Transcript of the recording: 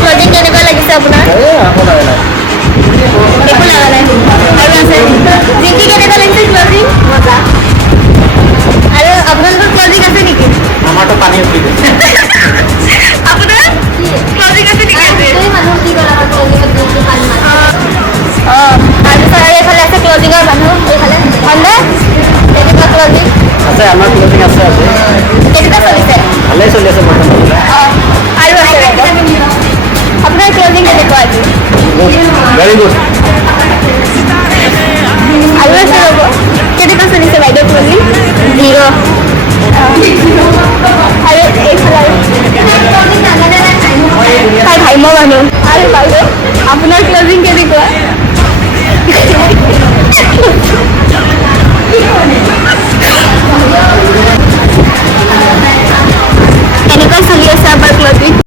Closing কেনেকুৱা লাগিছে আপোনাৰ? একো লগা নাই। আৰু আছে জিকি কেনেকুৱা লাগিছে ক্লজিং? মজা। আৰু আপোনালোকৰ ক্লজিং আছে নেকি? আমাৰতো পানী উঠি গৈছে। আপোনাৰ ক্লজিং আছে নেকি? তাৰপিছত আৰু এইফালে আছে ক্লজিঙৰ মানুহ এইফালে হয়নে? কেনেকুৱা ক্লজিং? আছে আমাৰ ক্লজিং আছে আজি। কেনেকুৱা চলিছে? ভালেই চলি আছে বৰ্তমান। আৰু আছে আপোনাৰ ক্লজিং কেনেকুৱা আজি? Very good. আৰু আছে ৰ'ব কেনেকুৱা চলিছে বাইদেউ ক্লজিং? 0 আৰু এইফালে ভাইম মানুহ আৰু বাইদেউ আপোনাৰ ক্লজিং কেনেকুৱা? কেনেকুৱা চলি আছে